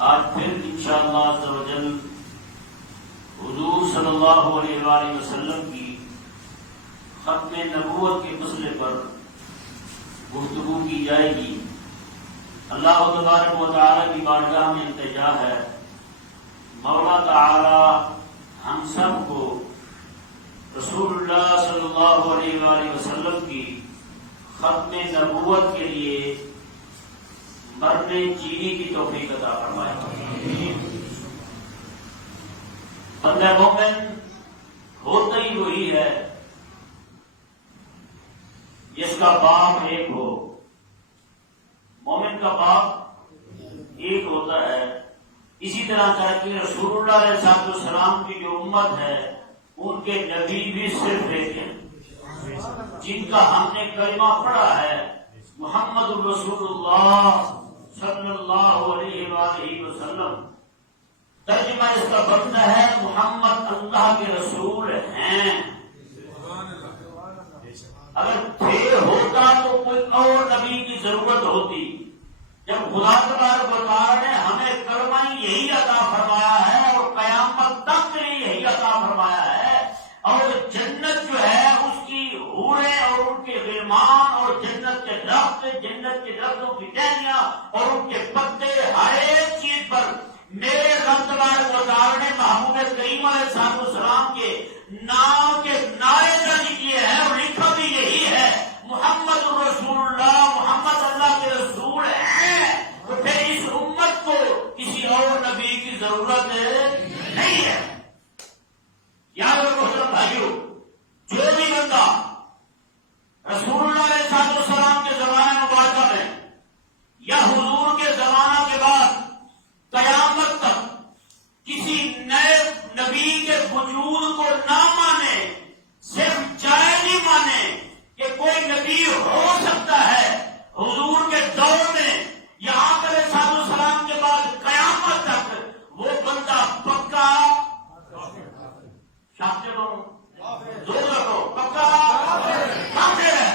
آج پھر انشاءاللہ عز و جل حضور صلی اللہ علیہ وآلہ وسلم کی ختم نبوت کے مسئلے پر گفتگو کی جائے گی۔ اللہ تبارک و تعالی کی بارگاہ میں التجا ہے، مولا تعالی ہم سب کو رسول اللہ صلی اللہ علیہ وآلہ وسلم کی ختم نبوت کے لیے مرنے جینے کی توفیق عطا فرمائے۔ بندہ مومن ہوتا ہی وہی ہے جس کا باپ ایک ہو۔ مومن کا باپ ایک ہوتا ہے۔ اسی طرح ترقی رسول اللہ علیہ السلام کی جو امت ہے ان کے نبی بھی صرف ایک ہیں، جن کا ہم نے کلمہ پڑھا ہے محمد رسول اللہ صلی اللہ علیہ وآلہ وسلم۔ ترجمہ اس کا بنتا ہے محمد اللہ کے رسول ہیں۔ اگر تھے ہوتا تو کوئی اور نبی کی ضرورت ہوتی۔ جب خدا تبارک و تعالی نے ہمیں کلمہ یہی عطا فرمایا ہے اور قیامت تک کے لیے یہی عطا فرمایا ہے، اور جنت جو ہے اس کی حوریں اور ان کے غلمان اور جنت کے درختوں کی ٹہنیاں اور ان کے پتے ہر ایک چیز پر میرے رب تبارک و تعالی نے محبوب کریم علیہ السلام کے نام کے نعرے جاری کیے ہیں اور لکھا بھی یہی ہے محمد رسول اللہ، محمد اللہ کے رسول ہیں۔ تو پھر اس امت کو کسی اور نبی کی ضرورت نہیں ہے۔ یاد رکھو محترم بھائیو، جو بھی بندہ رسول اللہ علیہ السلام کے زمانے مبارکہ میں یا حضور کے زمانہ کے بعد قیامت تک کسی نئے نبی کے وجود کو نہ مانے، صرف جائز ہی مانے کہ کوئی نبی ہو سکتا ہے حضور کے دور میں یا آقا علیہ السلام کے بعد قیامت تک، وہ بندہ پکا کافر ہے۔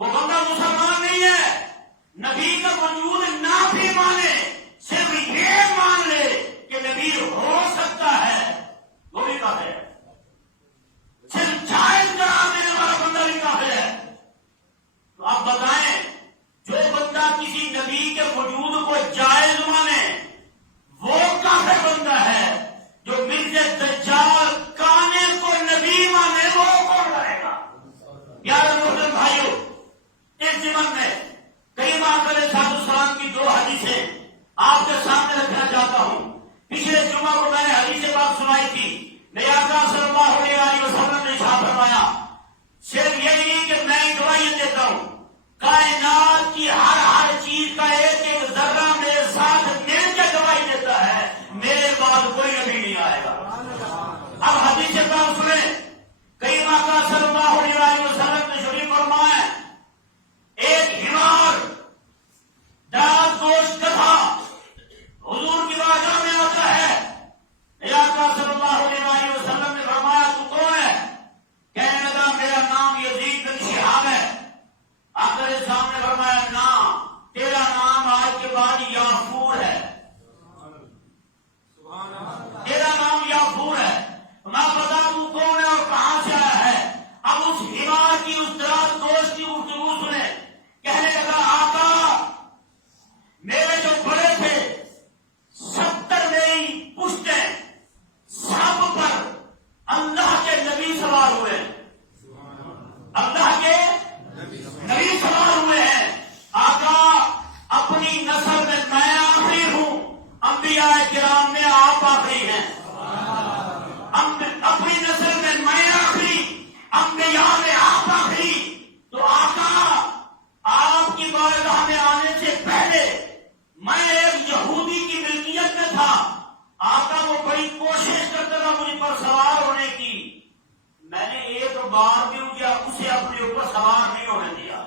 وہ بندہ مسلمان نہیں ہے۔ نبی کا وجود نہ بھی مانے، صرف یہ مان لے کہ نبی ہو سکتا ہے، وہ بھی کافر ہے۔ صرف جائز قرار دینے والا بندہ بھی کافر ہے۔ تو آپ بتائیں، جو بندہ کسی نبی کے وجود کو جائز مانے وہ کافر بندہ ہے، جو مرزا دجال کانے کو نبی مانے وہ کون رہے گا؟ پیارے مسلم بھائیو، اس زمن میں کئی آقا علیہ السلام کی دو حدیثیں آپ کے سامنے رکھنا چاہتا ہوں۔ پچھلے جمعہ کو میں نے حدیث پاک سنائی تھی، میرے آقا صلی اللہ علیہ وسلم نے ارشاد فرمایا، صرف یہی نہیں کہ میں گواہی دیتا ہوں، کائنات کی ہر چیز کا ایک ایک ذرہ میرے ساتھ مل کے گواہی دیتا ہے، میرے بعد کوئی نبی نہیں آئے گا۔ اب حدیث پاک سنیں، کئی آقا صلی اللہ علیہ وسلم نے شریف فرمایا، ایک حمار دراز گوشت گدھا حضور کی بارگاہ میں آتا ہے۔ آقا صلی اللہ علیہ وسلم نے فرمایا، تو کون ہے؟ کہنے لگا، میرا نام یزید بن شہاب ہے۔ آقا نے سامنے فرمایا، نا، تیرا نام آج کے بعد یافور ہے، تیرا نام یافور ہے۔ میں بتا تو کون ہے اور کہاں سے آیا ہے؟ اب اس حمار کی اس دراز گوشت کی گفتگو سنے۔ کہنے لگا، آقا میرے جو بڑے تھے 70 میری پشتیں، سب پر اللہ کے نبی سوار ہوئے، اللہ کے نبی سوار ہوئے ہیں۔ آقا اپنی نسل میں میں آخری ہوں، انبیاء کرام میں آپ آخری ہیں۔ اپنی نسل میں میں آخری، انبیاء میں آپ آخری۔ تو آقا آپ کی بارگاہ میں آنے سے پہلے میں ایک یہودی کی ملکیت میں تھا۔ آقا وہ بڑی کوشش کرتا تھا مجھ پر سوار ہونے کی، میں نے ایک بار بھی اسے اپنے اوپر سوار نہیں ہونے دیا۔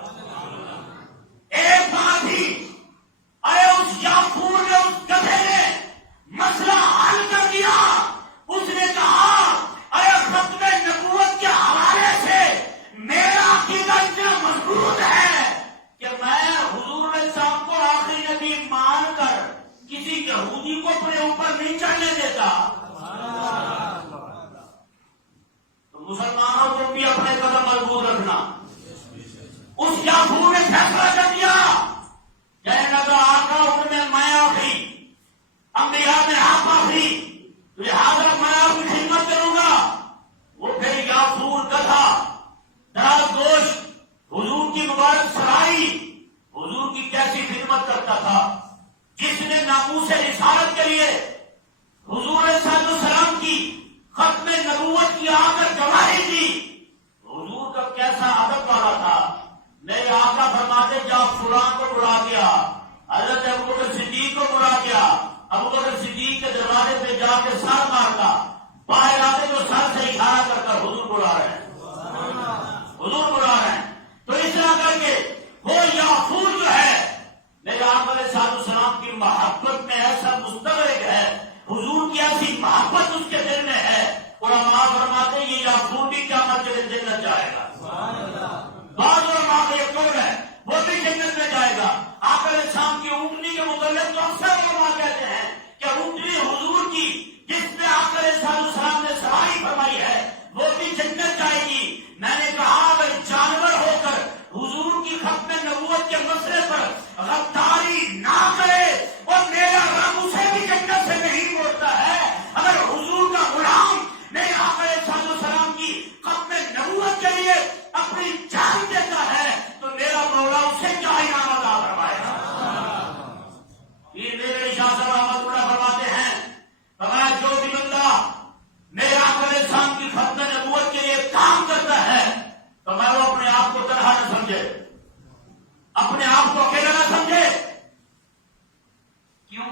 ایک بار بھی اے اس یافور نے، اس گدھے نے کسی یہودی کو اپنے اوپر نہیں چڑھنے دیتا. تو مسلمانوں کو بھی اپنے قدم مضبوط رکھنا. اس یافور نے فیصلہ کر دیا کہنے لگا آقا حکم میں آخری انبیاء میں آپ آخری لہذا میں آپ کی خدمت کروں گا. وہ پھر یافور گدھا دراز گوش حضور کی مبارک سرائی حضور کی کیسی خدمت کرتا تھا جس نے ناموس رسالت کے لیے حضور صلی اللہ علیہ وسلم کی ختم نبوت کی آ کر گواہی دی. حضور کا کیسا ادب والا تھا. میرے آقا فرماتے جا فلاں کو بلا دیا. حضرت ابوبکر صدیق کو بلا دیا. ابوبکر صدیق کے دروازے پہ جا کے سر مارتا. باہر آتے تو سر سے اشارہ کر کر حضور بلا رہے ہیں حضور بلا رہے ہیں. تو اس طرح کر کے وہ یافور جو ہے میرے آقا علیہ السلام کی محبت میں ایسا مستغرق ہے. حضور کی ایسی محبت اس کے دل میں ہے. علماء فرماتے یہ یافور بھی قیامت کے دن جنت جائے گا. بعض علماء کا یہ قول ہے وہ بھی جنت میں جائے گا. آقا علیہ السلام کی اونٹنی کے متعلق تو اکثر علماء کہتے ہیں کہ اونٹنی حضور کی جس میں آقا علیہ السلام نے سواری فرمائی ہے وہ بھی جنت جائے گی. میں نے کہا اگر جانور ہو کر حضور کی ختم نبوت کے مسئلے پر غداری نہ کرے اور میرا رب اسے بھی جنت سے نہیں موڑتا ہے. اگر حضور کا غلام میرے آقا علیہ السلام کی ختم نبوت کے لیے اپنی جان دیتا ہے تو میرا مولا اسے کیا انعام عطا فرمائے گا. یہ میرے شاہ صاحب رحمۃ اللہ فرماتے ہیں فرمایا جو بھی بندہ میرے آقا علیہ السلام کی ختم نبوت کے لیے کام کرتا ہے تو میں وہ اپنے آپ کو تنہا نہ سمجھے اپنے آپ کو اکیلا نہ سمجھے. کیوں؟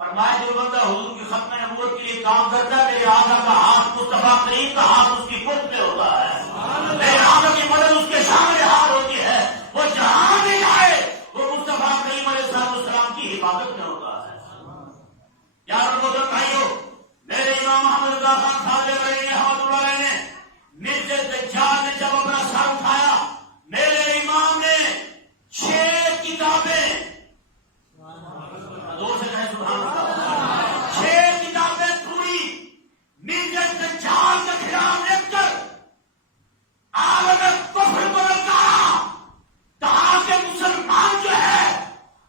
فرمایا جو بندہ حضور کی ختم نبوت کے لیے کام کرتا ہے میرے آقا کا ہاتھ مصطفیٰ کریم کا ہاتھ اس کی خود میں ہوتا ہے. میرے آقا کی مدد اس کے سامنے ہاتھ ہوتی ہے. وہ جہاں بھی جائے وہ مصطفیٰ کریم علیہ السلام کی حفاظت میں ہوتا ہے. یار بزرگ بھائیو میرے امام محمد رضا خان صاحب رحمۃ اللہ علیہ نے مرزا دجال نے جب اپنا سر اٹھایا میرے امام نے 6 کتابیں دور سے کہیں سبحان اللہ 6 کتابیں پوری مرزا دجال کے خلاف لکھ کر عالم کفر کو للکارا کہا کہ مسلمان جو ہے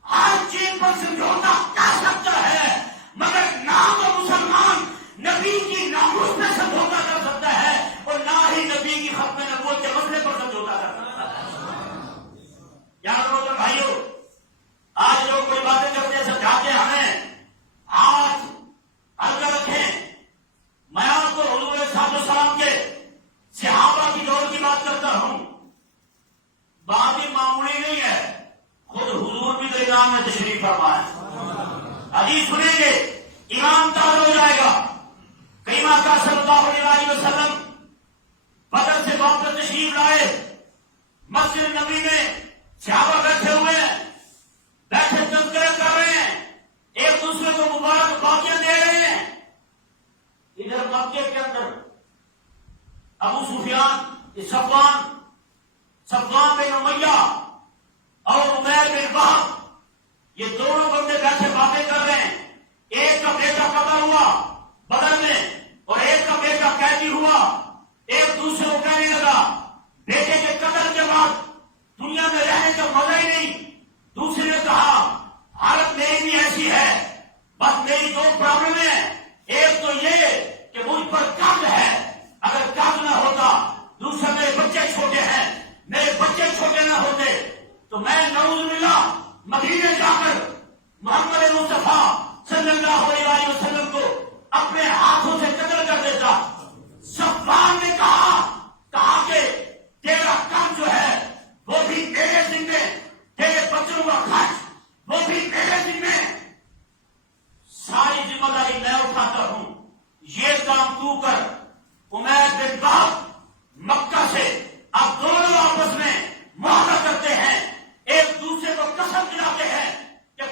ہر چیز پر سمجھوتا کر سکتا ہے مگر نہ تو مسلمان نبی کی ناموس میں سمجھوتا کر سکتا ہے اور نہ ہی نبی کی ختم نبوت کے مسئلے پر سمجھوتا کر سکتا ہے. یاد رکھو بھائیو آج لوگ کوئی باتیں کرتے ہیں سمجھاتے ہمیں آج ہلکا رکھیں. میں آپ کو حضور صلی اللہ علیہ وسلم کے صحابہ کی دور کی بات کرتا ہوں. بات ہی معمولی نہیں ہے. خود حضور بھی تو امام میں تشریف فرما ہے. حدیث سنیں گے ایمان تازہ ہو جائے گا. قیمہ کا صلی اللہ علیہ وسلم بدر سے واپس تشریف لائے. مسجد نبی میں صحابہ بیٹھے ہوئے ہیں بیٹھے تذکرہ کر رہے ہیں ایک دوسرے کو مبارک باقیاں دے رہے ہیں. ادھر مکے کے اندر ابو سفیان صفوان بن امیہ اور عمیر بن وہب یہ دونوں بندے بیٹھے باتیں کر رہے ہیں. ایک کا بیٹا قتل ہوا بدر میں اور ایک کا بیٹا قیدی ہوا. ایک دوسرے کو کہنے لگا بیٹے کے قتل کے بعد دنیا میں رہنے کا مزہ ہی نہیں. دوسرے نے کہا حالت میری بھی ایسی ہے بس میری 2 پرابلم ہیں. ایک تو یہ کہ مجھ پر قبض ہے اگر قبض نہ ہوتا. دوسرا میرے بچے چھوٹے ہیں میرے بچے چھوٹے نہ ہوتے تو میں نعوذ باللہ مدینے جا کر محمد مصطفیٰ صلی اللہ علیہ وسلم کو اپنے ہاتھوں سے قتل کر دیتا. صفوان نے کہا کہ تیرا کام جو ہے وہ بھی میرے ذمے تیرے بچوں کا خرچ وہ بھی میرے ذمے ساری ذمہ داری میں اٹھاتا ہوں. یہ کام تو کر. عمیر بن وہب مکہ سے اب دونوں آپس میں معاہدہ کرتے ہیں ایک دوسرے کو قسم دلاتے ہیں کہ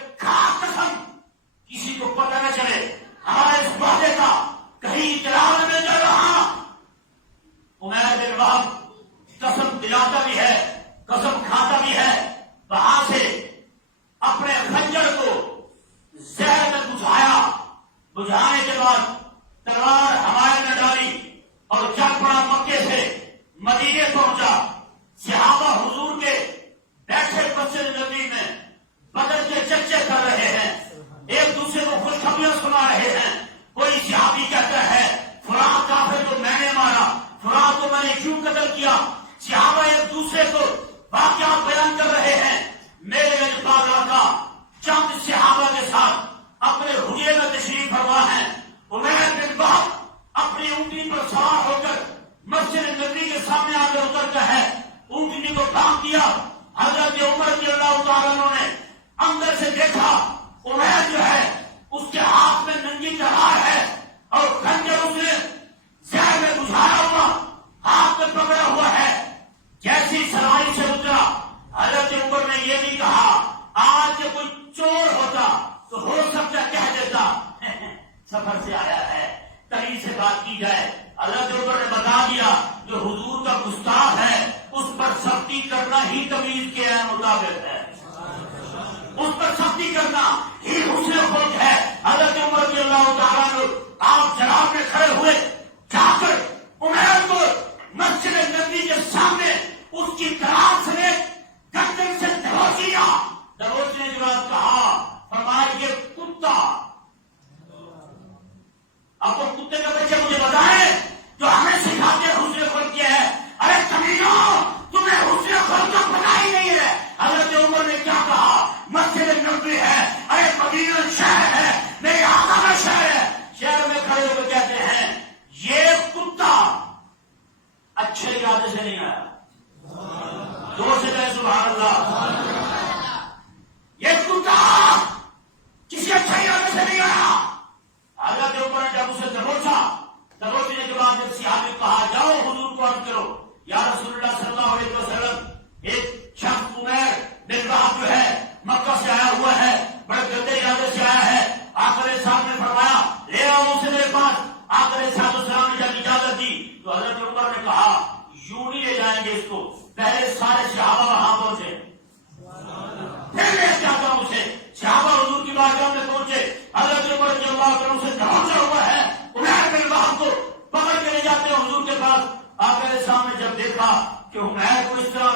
قدموں سے دھونچا ہوا ہے، عمیر بن وہب کو پکڑ کے لے جاتے ہیں حضور کے پاس. آقا کے سامنے جب دیکھا کہ عمیر کو اس طرح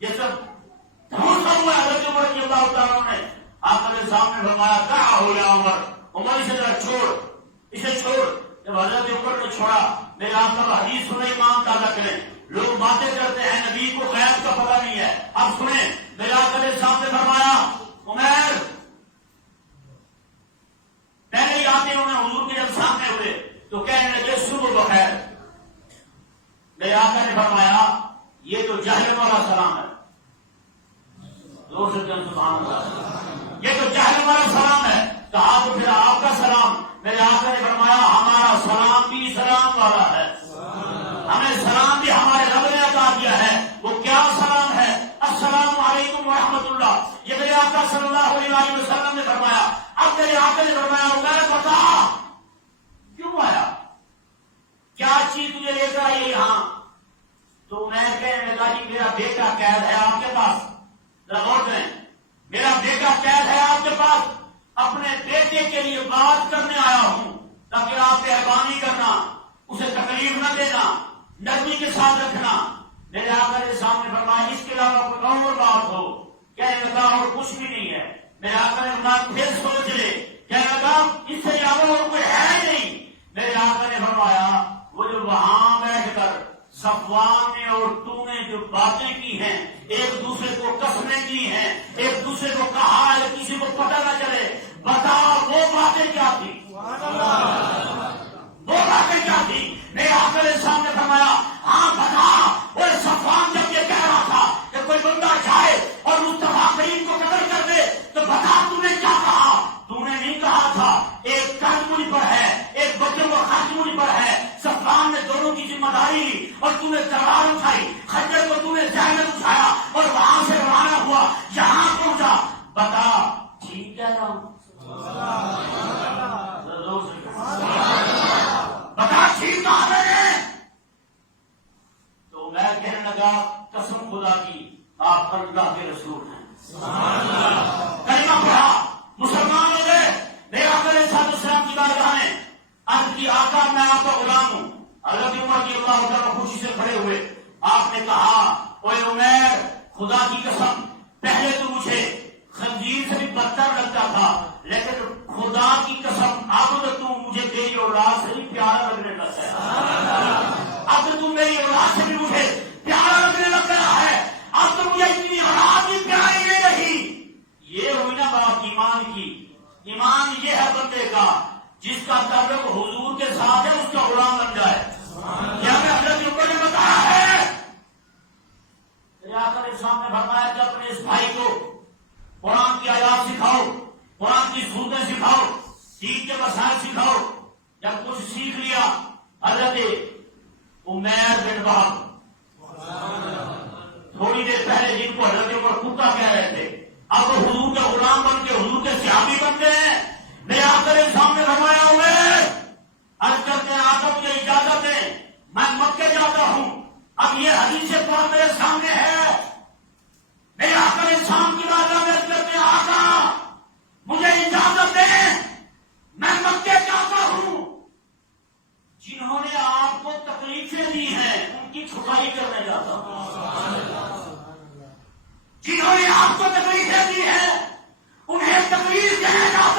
یہ سب دھونچا ہوا ہے، حضرت عمر رضی اللہ تعالیٰ عنہ نے آقا کے سامنے فرمایا کیا ہو یا عمر، عمر اسے ذرا چھوڑ، اسے چھوڑ. جب حضرت عمر نے چھوڑا، میرے آقا کا حدیث سنیں، ایمان تازہ کریں. لوگ باتیں کرتے ہیں نبی کو غیب کا پتہ نہیں ہے. اب سنیں، میرے آقا کے سامنے فرمایا عمیر، پہلے ہی آتے انہوں نے حضور کے جب سامنے ہوئے تو کہنے لگے صبح بخیر. میرے آقا نے فرمایا یہ تو جہل والا سلام ہے. زور سے کہو سبحان اللہ. یہ تو جہل والا سلام ہے. کہا تو پھر آپ کا سلام. میرے آقا نے فرمایا ہمارا سلام بھی سلام والا ہے، ہمیں سلام بھی ہمارے رب نے عطا کیا ہے. وہ کیا سلام ہے؟ السلام علیکم ورحمۃ اللہ. یہ میرے آقا صلی اللہ علیہ وسلم نے فرمایا. اب میرے آقا نے فرمایا عمیر بتا کیوں آیا، کیا چیز تجھے لے کر آئی یہاں؟ تو میں کہنے لگا جی میرا بیٹا قید ہے آپ کے پاس. ذرا غور کریں، میرا بیٹا قید ہے آپ کے پاس، اپنے بیٹے کے لیے بات کرنے آیا ہوں تاکہ آپ مہربانی کرنا، اسے تکلیف نہ دینا، نرمی کے ساتھ رکھنا. میرے آقا نے سامنے فرمایا اس کے علاوہ کوئی اور بات ہو؟ کہنے لگا اور کچھ بھی نہیں ہے. میرے آقا نے فرمایا پھر سوچ لے. کہنے لگا اس سے علاوہ اور کوئی ہے ہی نہیں. میرے آقا نے فرمایا وہ جو وہاں بیٹھ کر صفوان نے اور تو نے جو باتیں کی ہیں، ایک دوسرے کو قسمیں کی ہیں، ایک دوسرے کو کہا ہے کسی کو پتہ نہ چلے، بتا وہ باتیں کیا تھی، وہ باتیں کیا تھی؟ میرے آقا نے سامنے فرمایا ہاں بتا. اور صفوان جب یہ کہہ رہا تھا کہ کوئی بندہ جائے اور مصطفیٰ کریم کو قتل کر دے تو بتا تو نے کیا کہا. تو نے نہیں کہا تھا ایک قرض مجھ پر ہے، ایک بچوں کو خرچ مجھ پر ہے. صفوان نے دونوں کی ذمہ داری لی اور تو نے تلوار اٹھائی، خنجر کو تو نے ذہن میں اٹھایا اور وہاں سے روانہ ہوا، یہاں پہنچا. بتا ٹھیک کہہ رہا ہوں، بتا ٹھیک کہا میں نے. تو میں کہنے لگا قسم خدا کی آپ اللہ کے رسول ہیں. کلمہ پڑھا، مسلمان ہو گئے. میرے آقا علیہ السلام کی بارگاہ میں عرض کی آقا میں آپ کا غلام ہوں. حضرت عمر رضی اللہ تعالیٰ خوشی سے کھڑے ہوئے. آپ نے کہا اوے عمیر خدا کی قسم پہلے تو مجھے خنزیر سے بھی بدتر لگتا تھا، لیکن خدا کی قسم اب تو مجھے تیری اولاد سے بھی پیارا لگنے لگتا ہے. اب تو میری اولاد سے بھی مجھے پیارا لگنے لگ گیا ہے. اب تو مجھے اتنی اولاد بھی پیاری نہیں رہی. یہ ہوئی نا بات ایمان کی. ایمان یہ ہے بندے کا جس کا تعلق حضور کے ساتھ ہے اس کا غلام بن جائے. کیا میں حضرت عمر نے بتایا ہے؟ آقا نے سامنے فرمایا کہ اپنے اس بھائی کو قرآن کی آیات سکھاؤ، قرآن کی سورتیں سکھاؤ، دین کے مسائل سکھاؤ. جب کچھ سیکھ لیا حضرت عمیر بن وہب تھوڑی دیر پہلے جن کو حضرت عمر کتا کہہ رہے تھے اب وہ حضور کے غلام بن کے حضور کے صحابی بن گئے ہیں. میرے آقا نے سامنے فرمایا ہوئے عرض کرتے ہیں آقا مجھے اجازت دیں میں مکے جاتا ہوں. اب یہ حدیث پاک میرے سامنے ہے. میرے آقا نے شام کی بارگاہ میں عرض کرتے ہیں آقا مجھے اجازت دیں میں مکے جاتا ہوں. جنہوں نے آپ کو تکلیفیں دی ہیں ان کی چھٹائی کرنے جاتا ہوں. جنہوں نے آپ کو تکلیفیں دی ہیں انہیں تکلیف دینے جاتا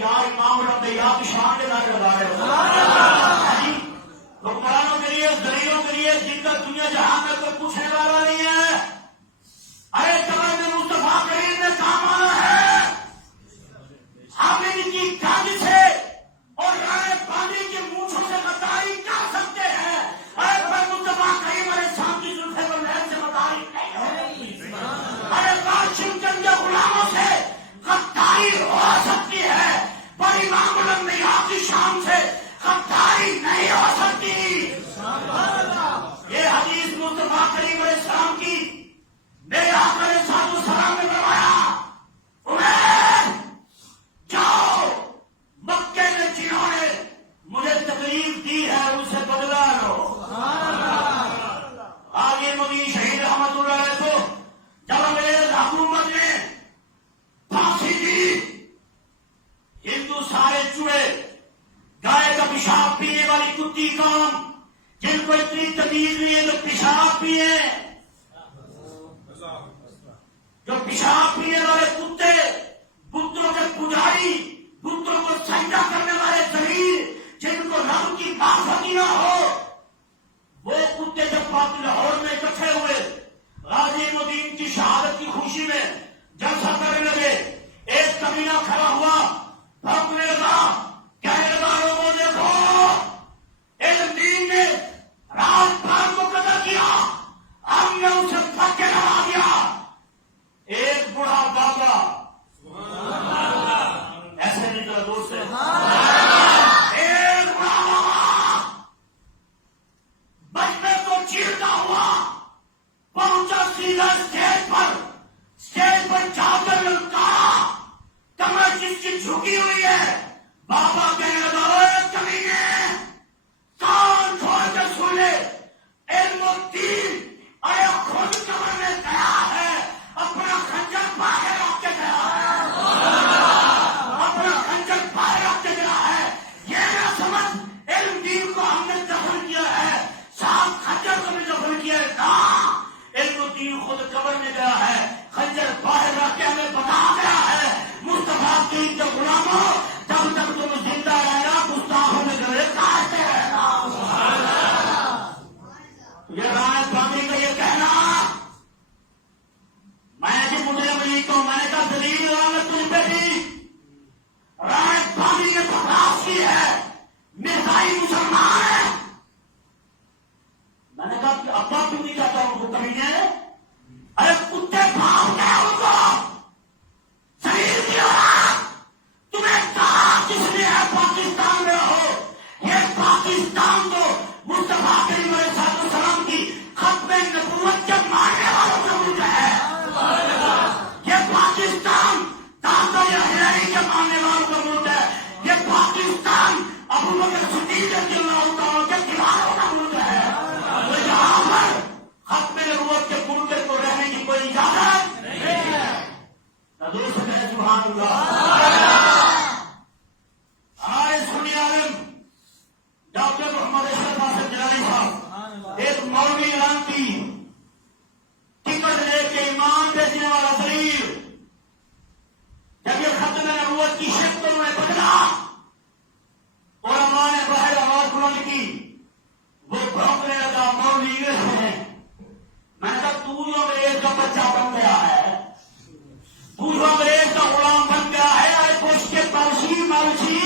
یا امام الانبیاء کی شان کے نعرے لگا رہے ہو حکمرانوں کے لیے ذلیلوں کے لیے جن کا دنیا جہاں میں کوئی پوچھنے والا نہیں ہے. ارے قبر میں مصطفیٰ کریم نے کہاں مانا ہے حامد کی گاج سے اور رائے پانی کے مونچھوں سے غداری کر سکتے ہیں. ارے پر مصطفیٰ کریم علیہ السلام کی زلفے پر لہر سے غداری نہیں ہوتی. ارے بادشاہ کے غلاموں سے غداری ہو سکتی ہے پر امام الانبیاء کی شان سے غداری نہیں ہو سکتی. یہ حدیث مصطفیٰ کریم علیہ السلام کی میرے آقا علیہ السلام نے فرمایا عمر جاؤ مکے میں جنہوں نے مجھے تکلیف دی ہے ان سے بدلا لو. آگے مدین شہید رحمت اللہ علیہ کو جب انگریز حکومت نے پھانسی دی ہندو سارے چوڑے گائے کا پیشاب پینے والی کتی قوم جن کو اتنی تمیز نہیں ہے جو پیشاب پیے جو پیشاب پینے والے کتے بتوں کے پجاری بتوں کو سجدہ کرنے والے ذلیل جن کو رب کی معرفت نہ ہو وہ کتے جب لاہور میں اکٹھے ہوئے غازی مدین کی شہادت کی خوشی میں جلسہ کرنے لگے. ایک کمینہ کھڑا ہوا بھونکنے لگا کہنے لگا لوگوں دیکھو علم دین نے رات بھر کو قتل کیا ہم نے اسے پھٹ کے لگا دیا. ایک بوڑھا بابا ایسے نہیں کرا دوست ہے ایک بوڑھا بابا بچپے کو چیرتا ہوا پہنچا سیدھا اسٹیج پر جا کر للکارا کمر جس کی جھکی ہوئی ہے. بابا کہنے لگا اے کمینے کان کھول کر سن لے علم و دین ارے خود کمر میں گیا ہے اپنا خنجر باہر رکھ کے گیا ہے اپنا خنجر باہر رکھ کے گیا ہے. یہ نہ سمجھ علم دین کو ہم نے دفن کیا ہے صاحب خنجر کو بھی دفن کیا ہے. کہاں علم و دین خود قبر میں گیا ہے خنجر باہر رکھ کے ہمیں بتا گیا ہے مصطفیٰ کے غلاموں جب تک تم زندہ رہنا گستاخوں میں گلے کاٹتے رہنا. یہ رائے پانی کا یہ کہنا میں کہ مجھے امریک ہوں میں نے کہا دلیل رامت تجھ پہ بھی رائے پانی نے بکواس کی ہے مرزائی مسلمان ہے. میں نے کہا کہ ابا کیوں نہیں کہتا ان کو کبھی نے ارے کتے بھاگ گئے ان کو شریر کی اولاد تمہیں کہا کس نے ہے پاکستان میں رہو. یہ پاکستان تو مصطفیٰ کریم علیہ السلام کی ختم نبوت کے ماننے والوں کا ملک ہے. یہ پاکستان دادا ہلاری کے ماننے والوں کا ملک ہے. یہ پاکستان ابو بکر صدیق رضی اللہ عنہ کے دیواروں کا ملک ہے. تو یہاں پر ختم نبوت کے ملک کو رہنے کی کوئی اجازت نہیں ہے. دوست ہے سبحان اللہ. آئے سنی عالم ڈاکٹر محمد اشرف حسن جلالی صاحب ایک مولوی اعلان کی ٹکٹ لے کے ایمان بیچنے والا ذلیل جب یہ ختم نبوت کی شک کو انہوں نے بدلا اور علماء نے باہر آواز بلند کی وہ بھونکنے لگا مولوی انگلش میں. میں نے کہا تو جو انگریز کا بچہ بن گیا ہے تو جو انگریز کا غلام بن گیا ہے ارے پوچھ کے پالیسی مالوسی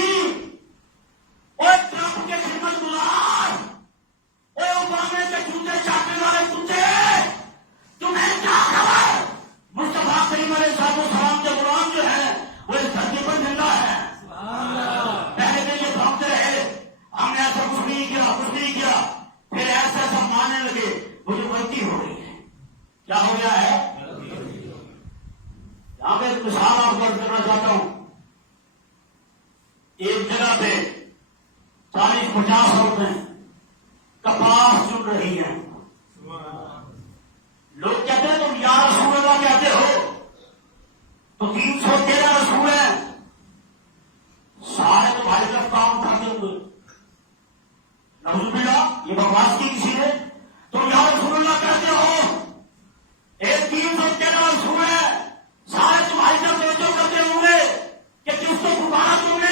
اور ٹرمپ کے خدمت گزار اور اوباما کے جوتے چاٹنے والے کتے تمہیں کیا خبر مصطفیٰ کریم علیہ السلام کے غلام جو ہے وہ اس دھرتی پر زندہ ہے. پہلے دن یہ بھونکتے رہے ہم نے ایسا کچھ نہیں کیا پھر ایسا ماننے لگے مجھے غلطی ہو رہی ہے. کیا ہو گیا ہے یہاں پہ ایک مثال آپ کو کرنا چاہتا ہوں. ایک جگہ پہ 40-50 عورتیں کپاس چن رہی ہیں. لوگ کہتے ہیں تم یا رسول اللہ کہتے ہو تو 313 رسول ہیں سارے تمہاری طرف کام کرتے ہوئے نعوذ باللہ یہ بکواس کی کسی نے. تم یا رسول اللہ کہتے ہو ایک 313 رسول ہے سارے تمہاری طرف توجہ کرتے ہوں گے کہ جس کو دوبارہ تم نے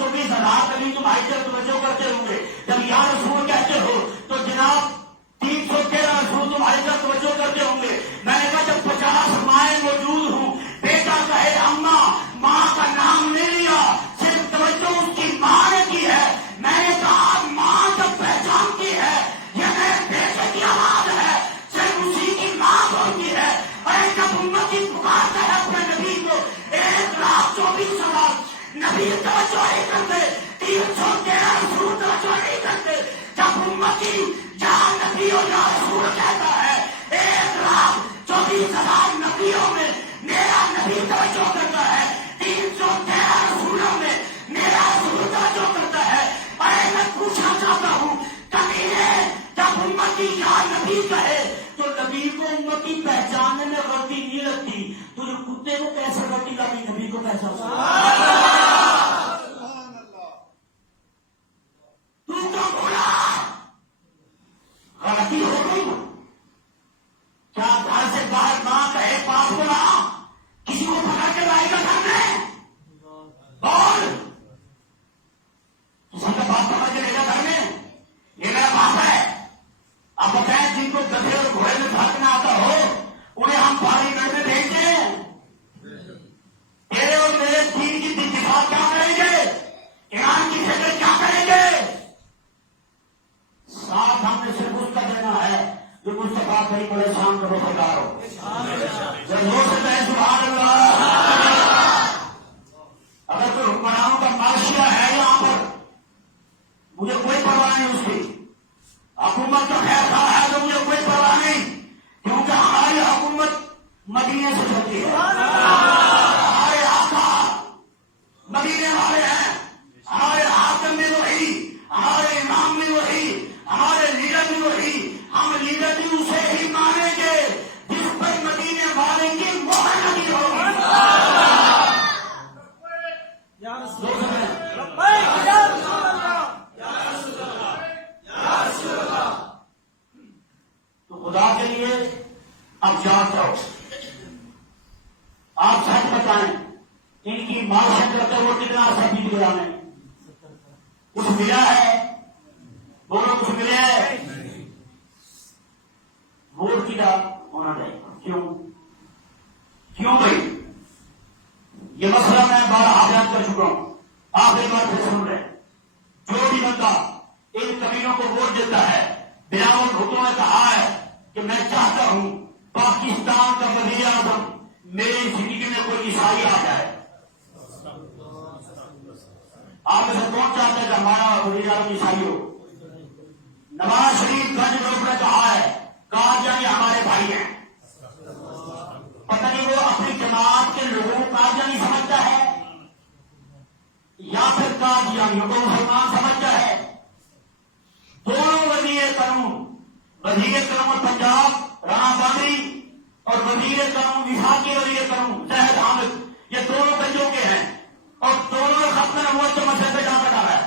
24,000 کبھی تم آئی توجہ کرتے ہوں گے. جب یا رسول کہتے ہو تو جناب 313 رسول تم آئی توجہ کرتے ہوں گے. میں نے کہا جب 50 مائیں موجود ہوں, بیٹا کہے اماں, ماں کا نام نہیں لیا, صرف توجہ اس کی ماں نے کی ہے. میں نے کہا ماں جب پہچانتی ہے یہ میرے بیٹے کی آواز ہے, صرف اسی کی ماں بولتی ہے. اور جب امتی پکارتا ہے اپنے نبی کو 1,24,000 نبی توجہ نہیں کرتے, 313 رسول توجہ نہیں کرتے. جب امتی جہاں نبی اور یا رسول کہتا ہے 1,24,000 نبیوں میں میرا نبی توجہ کرتا ہے, 313 رسولوں میں میرا رسول توجہ کرتا ہے. اور میں پوچھنا چاہتا ہوں کمینے, جب امتی یا نبی کہے تو نبی کو امتی پہچاننے میں غلطی نہیں لگتی, تجھے کتے کو کیسے غلطی لگی نبی کو پہچان؟ تو کیوں بولا غلطی ہو گئی؟ کیا گھر سے باہر ماں کہے پاس بولا کسی کو پکڑ کے لائے گا گھر میں؟ بول, کسی کا باپ پکڑ کے لے گا گھر میں؟ یہ میرا باپ ہے. اب بتائیں جن کو گدھے اور گھوڑے میں بھاگنا آتا ہو انہیں ہم پہاڑی گڑھ میں بھیجتے ہیں. تیرے اور میرے دین کی دفاع کیا کریں گے؟ ایران کی فکر کیا کریں گے؟ ساتھ ہم نے صرف اس کا دینا ہے جو مصطفیٰ کریم علیہ السلام کا وفادار ہو. زور سے کہیں سبحان اللہ. اگر کوئی حکمرانوں کا معاشیہ ہے یہاں پر مجھے کوئی پرواہ نہیں اس کی, حکومت کا خیر خواہ ہے تو مجھے کوئی پرواہ نہیں, کیونکہ ہماری حکومت مدینے سے چلتی ہے. ہمارے آقا مدینے والے ہیں, ہمارے حاکم میں وہی, ہمارے امام میں وہی, ہمارے لیڈر میں وہی. ہم لیڈر بھی اسے ہی مانیں گے جس پر مدینے والے کی مہر لگی ہوگی. تو خدا کے لیے اب جان کرو, آپ سچ بتائیں ان کی معاشت کرتے وہ کتنا عرصہ بیت گیا میں کچھ ملا ہے؟ بولو کچھ ملے ہے؟ ووٹ کی ہونا چاہیے. کیوں بھائی یہ مسئلہ میں بارہ بیان کر چکا ہوں, آپ ایک بار پھر سن رہے. جو بھی بندہ ان کمیوں کو ووٹ دیتا ہے, بلاول بھٹو نے کہا ہے کہ میں چاہتا ہوں پاکستان کا وزیر اعظم میری زندگی میں کوئی عیسائی آ جائے. آپ میں سے کون چاہتا ہے کہ ہمارا وزیر اعظم عیسائی ہو؟ نواز شریف گنج گروپ نے کہا ہے قادیانی ہمارے بھائی ہیں. پتہ نہیں وہ اپنی جماعت کے لوگوں کو قادیانی سمجھتا ہے یا پھر قادیانیوں کو مسلمان سمجھتا ہے. دونوں وزیر قانون پنجاب رانا بامری اور وزیر قانون وفاقی وزیر قانون زاہد حامد, یہ دونوں گنجوں کے ہیں اور دونوں ختم نبوت کے مسئلے پہ جا کر ڈالا ہے.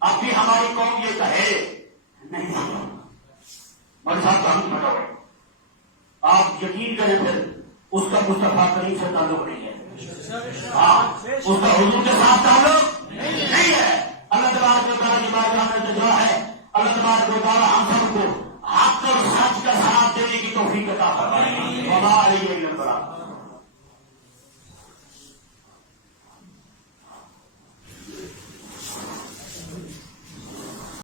اب بھی ہماری قوم یہ کہے نہیں میرے ساتھ ہم بتاؤ, آپ یقین کریں پھر اس کا مصطفیٰ کریم سے تعلق نہیں ہے. ہاں اس کا حضور کے ساتھ تعلق نہیں ہے. اللہ تبارک و تعالیٰ کی بارگاہ میں دعا ہے اللہ تبارک و تعالیٰ ہم سب کو حق اور سچ کا ساتھ دینے کی توفیق عطا فرمائے.